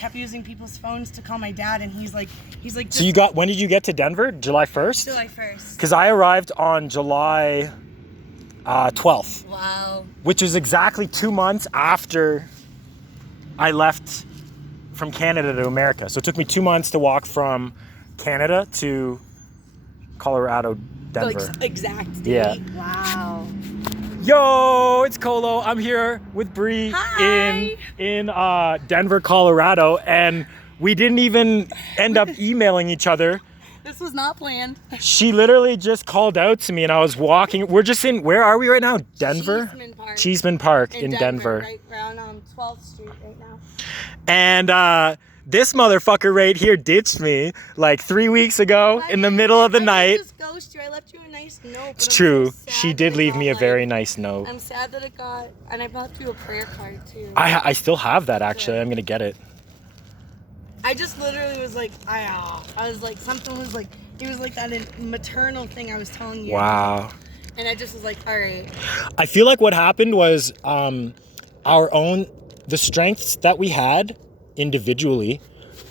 kept using people's phones to call my dad, and he's like. So when did you get to Denver? July 1st? July 1st. Because I arrived on July 12th. Wow. Which was exactly 2 months after I left from Canada to America. So it took me 2 months to walk from Canada to Colorado, Denver. Like exact date? Yeah. Wow. Yo, it's Colo. I'm here with Bri in Denver, Colorado, and we didn't even end up emailing each other. This was not planned. She literally just called out to me, and I was walking. We're just in, where are we right now? Denver? Cheeseman Park in Denver. Right around 12th Street right now. And this motherfucker right here ditched me like 3 weeks ago in the middle of the night. I just ghosted you. I left you a nice note. It's true. She did leave me a very nice note. I'm sad that it got, and I left you a prayer card too. I still have that actually. I'm gonna get it. I just literally was like, I was like, something was like, it was like that maternal thing I was telling you. Wow. And I just was like, all right. I feel like what happened was the strengths that we had individually,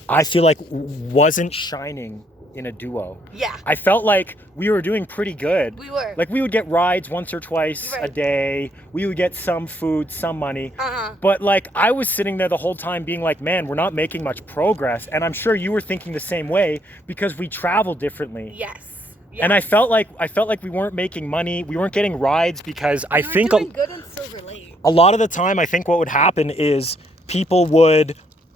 I feel like wasn't shining in a duo. Yeah. I felt like we were doing pretty good. We were. Like we would get rides once or twice a day. We would get some food, some money. But like I was sitting there the whole time being like, man, we're not making much progress. And I'm sure you were thinking the same way because we travel differently. Yes. And I felt like we weren't making money. We weren't getting rides because I think doing good in Silver Lake. A lot of the time I think what would happen is people would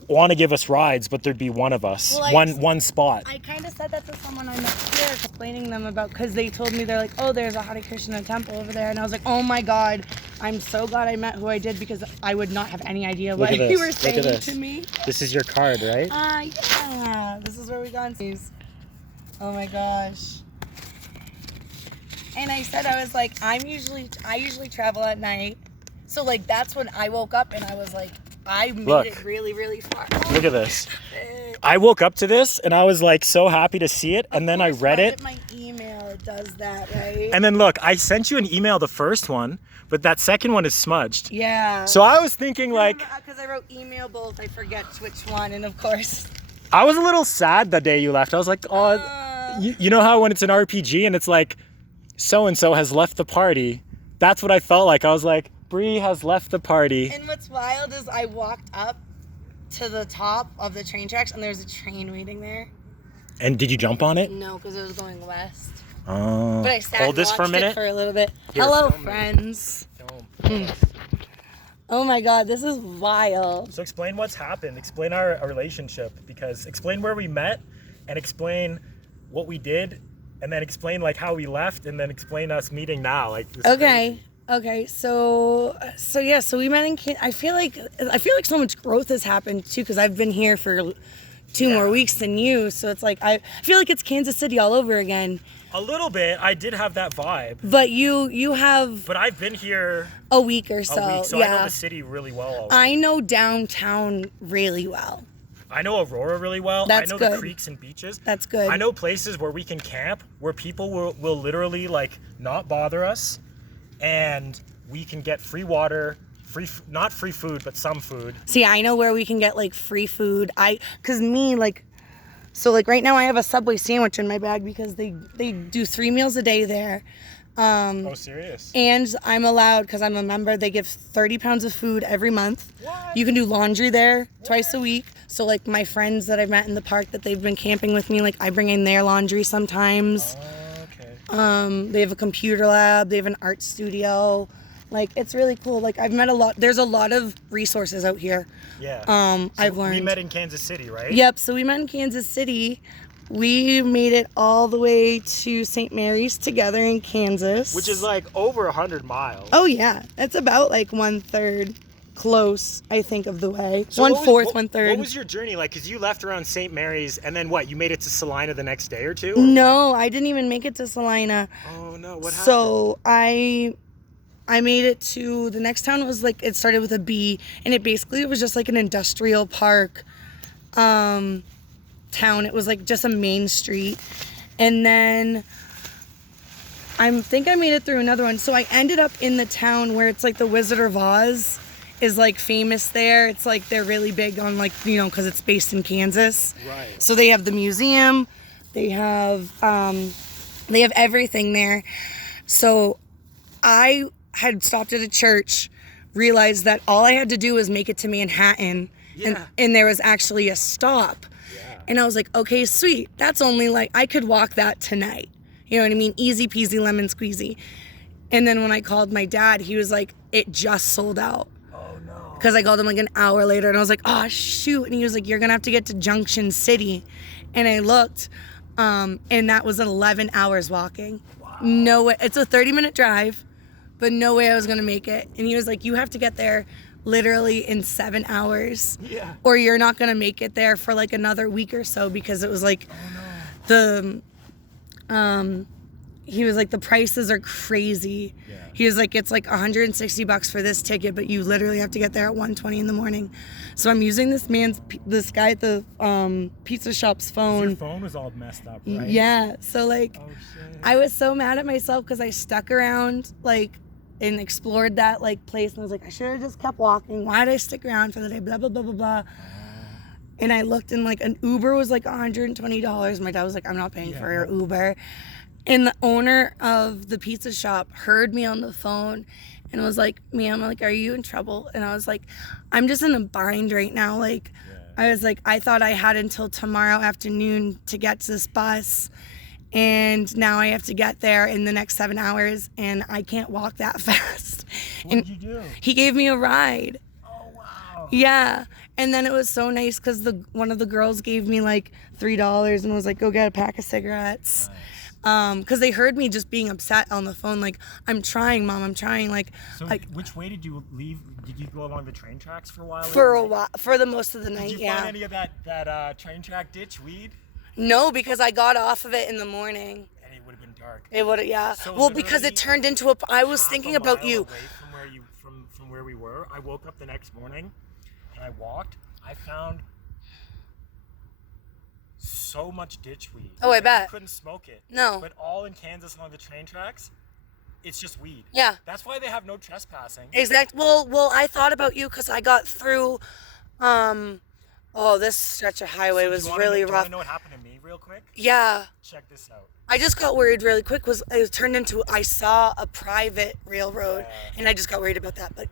want to give us rides, but there'd be one of us, one spot. I kind of said that to someone I met here, complaining them about, because they told me, they're like, oh, there's a Hare Krishna temple over there, and I was like, oh my god, I'm so glad I met who I did, because I would not have any idea what you were saying to me. This is your card, right? Yeah, this is where we got these. Oh my gosh. And I said, I was like, I usually travel at night, so like that's when I woke up and I was like, I made it really, really far. Look at this. I woke up to this and I was like so happy to see it, and then I read it. My email, it does that, right? And then look, I sent you an email the first one, but that second one is smudged. Yeah. So I was thinking like, because I wrote email both, I forget which one, and of course. I was a little sad the day you left. I was like, oh, you know how when it's an RPG and it's like, so and so has left the party. That's what I felt like. I was like, Bri has left the party. And what's wild is I walked up to the top of the train tracks and there was a train waiting there. And did you jump on it? No, because it was going west. Oh. But I sat Hold this and for a watched minute. it for a little bit. Here, hello, friends. Oh my god, this is wild. So explain what's happened. Explain our relationship, because explain where we met and explain what we did, and then explain like how we left, and then explain us meeting now. Like Okay, so we met in I feel like so much growth has happened too, because I've been here for 2 more weeks than you, so it's like I feel like it's Kansas City all over again. A little bit. I did have that vibe. But you have. But I've been here a week or so. I know the city really well already. I know downtown really well. I know Aurora really well. That's I know good. The creeks and beaches. That's good. I know places where we can camp, where people will literally like not bother us, and we can get free water, not free food, but some food. See, I know where we can get like free food. So right now I have a Subway sandwich in my bag because they do 3 meals a day there. Oh, serious? And I'm allowed, because I'm a member, they give 30 pounds of food every month. What? You can do laundry there twice a week. So like my friends that I've met in the park that they've been camping with me, like I bring in their laundry sometimes. Okay. They have a computer lab, they have an art studio. Like, it's really cool. Like, I've met there's a lot of resources out here. Yeah. I've learned. We met in Kansas City, right? Yep, so we met in Kansas City. We made it all the way to St. Mary's together in Kansas. Which is like over 100 miles. Oh, yeah. That's about like 1/3 close, I think, of the way. So 1/4, 1/3. What was your journey like? Because you left around St. Mary's, and then what? You made it to Salina the next day or two? No, I didn't even make it to Salina. Oh, no. What happened? So I made it to, the next town was like, it started with a B, and it was just like an industrial park town. It was like just a main street. And then I think I made it through another one. So I ended up in the town where it's like the Wizard of Oz. is like famous there. It's like they're really big on like, you know, because it's based in Kansas. Right. So they have the museum, they have everything there. So I had stopped at a church, realized that all I had to do was make it to Manhattan, and there was actually a stop. Yeah. And I was like, okay, sweet. That's only like, I could walk that tonight. You know what I mean? Easy peasy lemon squeezy. And then when I called my dad, he was like, it just sold out. Oh no. Because I called him like an hour later and I was like, oh shoot. And he was like, you're going to have to get to Junction City. And I looked, and that was 11 hours walking. Wow. No way. It's a 30-minute drive, but no way I was going to make it. And he was like, you have to get there literally in 7 hours. Yeah. Or you're not going to make it there for like another week or so, because it was like he was like, the prices are crazy. Yeah. He was like, it's like $160 for this ticket, but you literally have to get there at 1:20 in the morning. So I'm using this guy at the pizza shop's phone. Your phone was all messed up, right? Yeah. So like, Oh shit. I was so mad at myself because I stuck around like and explored that like place, and I was like, I should have just kept walking. Why did I stick around for the day? Blah blah blah blah blah. And I looked, and like an Uber was like $120. My dad was like, I'm not paying for your Uber. And the owner of the pizza shop heard me on the phone and was like, ma'am, like, are you in trouble? And I was like, I'm just in a bind right now. Like, I was like, I thought I had until tomorrow afternoon to get to this bus. And now I have to get there in the next 7 hours, and I can't walk that fast. What did you do? He gave me a ride. Oh wow. Yeah. And then it was so nice because one of the girls gave me like $3 and was like, go get a pack of cigarettes. Nice. Because they heard me just being upset on the phone, like, I'm trying, Mom, I'm trying, So which way did you leave? Did you go along the train tracks for a while? for the most of the night. Did you find any of that train track ditch weed? No, because I got off of it in the morning. And it would have been dark. It would, yeah. So well, because it turned into a. I was thinking about you. Away from where we were, I woke up the next morning, and I walked. I found so much ditch weed. Oh, I bet. You couldn't smoke it. No. But all in Kansas along the train tracks, it's just weed. Yeah. That's why they have no trespassing. Exact. Well, I thought about you because I got through. This stretch of highway was really rough. Do you want to know what happened to me real quick? Yeah. Check this out. I just got worried really quick. It turned into, I saw a private railroad, and I just got worried about that. But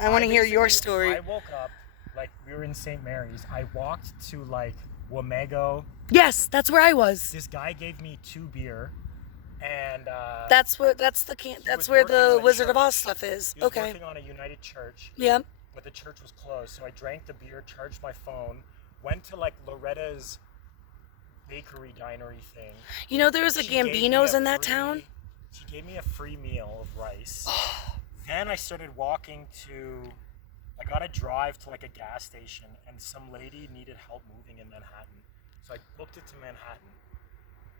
I want to hear your story. I woke up, like, we were in St. Mary's. I walked to, like, Wamego. Yes, that's where I was. This guy gave me 2 beer, and that's where the Wizard of Oz stuff is. He was Okay. working on a United Church. Yeah. But the church was closed, so I drank the beer, charged my phone, went to like Loretta's bakery dinery thing. You know, there was a Gambino's in that town. She gave me a free meal of rice. Then I started walking I got to drive to like a gas station, and some lady needed help moving in Manhattan. So I booked it to Manhattan.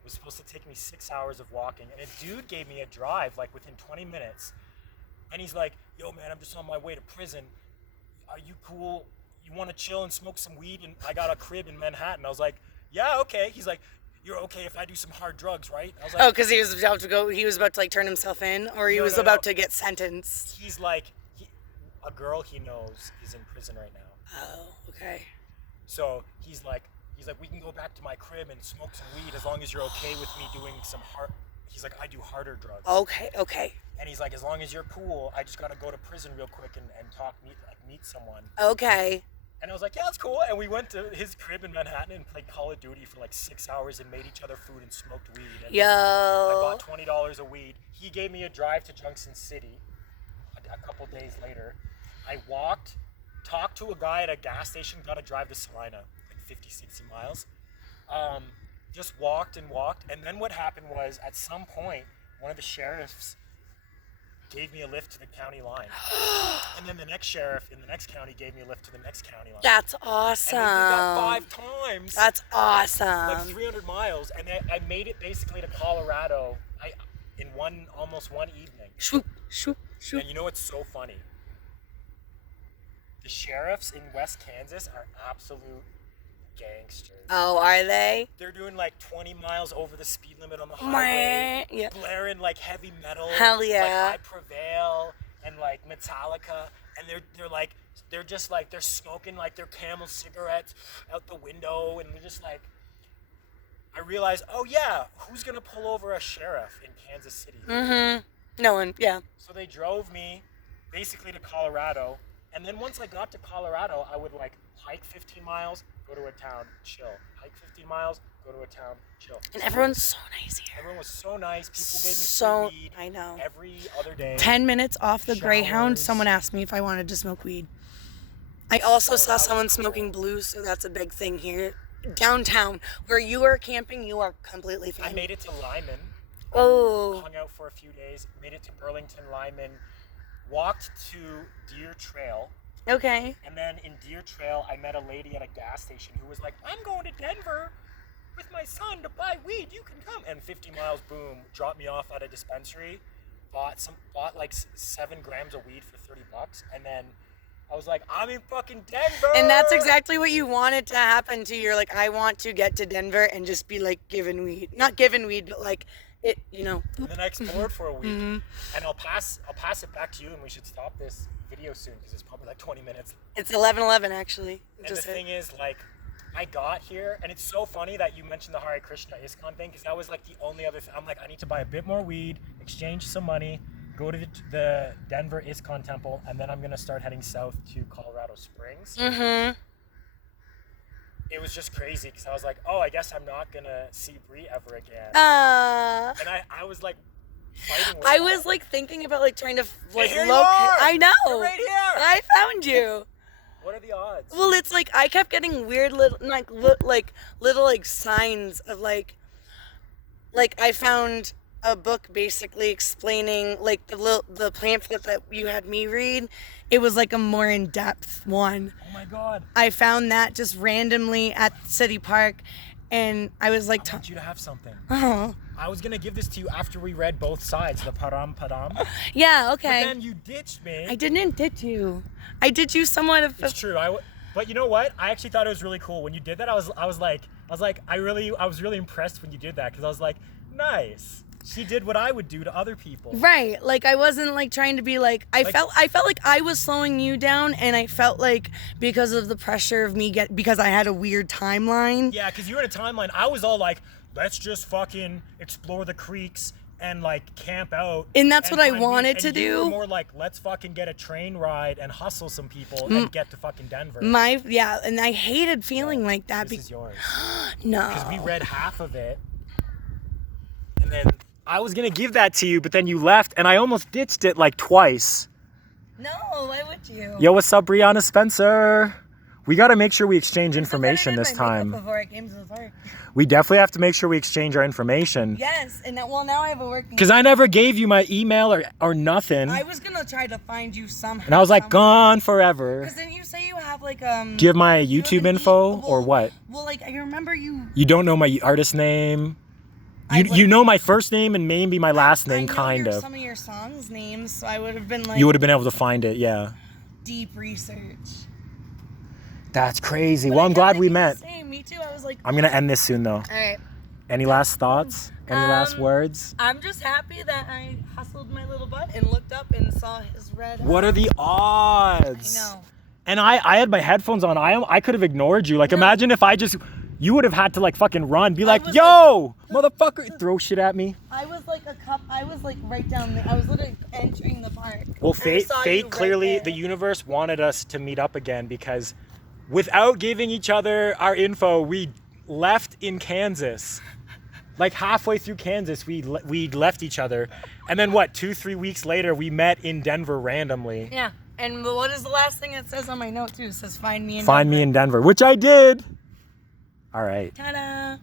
It was supposed to take me 6 hours of walking, and a dude gave me a drive like within 20 minutes. And he's like, yo man, I'm just on my way to prison. Are you cool? You want to chill and smoke some weed? And I got a crib in Manhattan. I was like, yeah, okay. He's like, you're okay if I do some hard drugs, right? I was like, oh, because he was about to go. He was about to like turn himself in, or he was about to get sentenced. He's like, a girl he knows is in prison right now. Oh, okay. So he's like, we can go back to my crib and smoke some weed as long as you're okay with me doing some hard. He's like, I do harder drugs. Okay. And he's like, as long as you're cool, I just gotta go to prison real quick and meet someone. Okay. And I was like, yeah, that's cool. And we went to his crib in Manhattan and played Call of Duty for like 6 hours and made each other food and smoked weed. And Yo. I bought $20 of weed. He gave me a drive to Junction City a couple days later. I walked, talked to a guy at a gas station, got a drive to Salina, like 50, 60 miles. Just walked. And then what happened was, at some point, one of the sheriffs gave me a lift to the county line. And then the next sheriff in the next county gave me a lift to the next county line. That's awesome. And they did that 5 times. That's awesome. Like 300 miles. And I made it basically to Colorado in almost one evening. Shoop. And you know what's so funny? The sheriffs in West Kansas are absolute gangsters. Oh, are they? They're doing like 20 miles over the speed limit on the highway. Yeah. Blaring like heavy metal. Hell yeah. Like I Prevail and like Metallica. And they're like they're just like, they're smoking like their Camel cigarettes out the window, and they're just like, I realized, oh yeah, who's gonna pull over a sheriff in Kansas City? No one, yeah. So they drove me basically to Colorado, and then once I got to Colorado, I would like hike 15 miles, go to a town, chill. Hike 15 miles, go to a town, chill. And everyone's so nice here. Everyone was so nice. People gave me free weed. I know. Every other day. 10 minutes off the Showers. Greyhound, someone asked me if I wanted to smoke weed. I also saw someone smoking blues, so that's a big thing here. Downtown, where you are camping, you are completely fine. I made it to Lyman. Oh. Hung out for a few days. Made it to Burlington, Lyman. Walked to Deer Trail. Okay. And then in Deer Trail, I met a lady at a gas station who was like, I'm going to Denver with my son to buy weed. You can come. And 50 miles, boom, dropped me off at a dispensary. Bought like 7 grams of weed for $30. And then I was like, I'm in fucking Denver. And that's exactly what you wanted to happen to you. You're like, I want to get to Denver and just be like given weed. Not given weed, but like it, you know. And then I explored for a week. And I'll pass it back to you, and we should stop this video soon because it's probably like 20 minutes. It's 11:11 actually. And the thing is, like, I got here, and it's so funny that you mentioned the Hare Krishna ISKCON thing, because that was like the only other thing. I'm like, I need to buy a bit more weed, exchange some money, go to the Denver ISKCON temple, and then I'm gonna start heading south to Colorado Springs. It was just crazy because I was like, oh, I guess I'm not gonna see Bri ever again. And I was like fighting with I that. was like thinking about like trying to like here you locate. are! I know. You're right here. I found you. What are the odds? Well, it's like I kept getting weird little little signs of like I found a book basically explaining like the pamphlet that you had me read. It was like a more in-depth one. Oh my God. I found that just randomly at City Park, and I was like, I want you to have something. oh. I was gonna give this to you after we read both sides, the Param Padam. Yeah, okay. But then you ditched me. I didn't ditch you. I did you somewhat of. It's true. But you know what? I actually thought it was really cool when you did that. I was really impressed when you did that, because I was like, nice. She did what I would do to other people. Right. Like I wasn't like trying to be like I felt like I was slowing you down, and I felt like because of the pressure of me because I had a weird timeline. Yeah, because you were in a timeline. I was all like, let's just fucking explore the creeks and like camp out. And that's what I find wanted weed. to And do. You were more like, let's fucking get a train ride and hustle some people and get to fucking Denver. And I hated feeling like that. This is yours. No. Because we read half of it, and then I was gonna give that to you, but then you left, and I almost ditched it like twice. No, why would you? Yo, what's up, Brianna Spencer? We gotta make sure we exchange information this time. Before I came to the park. We definitely have to make sure we exchange our information. Yes, and now I have a working. Because I never gave you my email or nothing. I was gonna try to find you somehow. And I was like, gone forever. Because then you say you have like Do you have my YouTube info or what? Well, like I remember you. You don't know my artist name. You know my first name and maybe my last name, kind of. Some of your songs' names, so I would have been like. You would have been able to find it, yeah. Deep research. That's crazy. But well, I'm glad we met. Same. Me too. I was like. I'm gonna end this soon, though. All right. Any last thoughts? Any last words? I'm just happy that I hustled my little butt and looked up and saw his red. What are the odds? I know. And I had my headphones on. I could have ignored you. Like, imagine if you would have had to like fucking run, be like, yo, motherfucker, throw shit at me. I was like right down there. I was literally entering the park. Well, fate clearly, the universe wanted us to meet up again, because without giving each other our info, we left in Kansas. Like halfway through Kansas, we left each other. And then 2-3 weeks later, we met in Denver randomly. Yeah. And what is the last thing it says on my note too? It says find me in Denver. Find me in Denver, which I did. All right. Ta-da.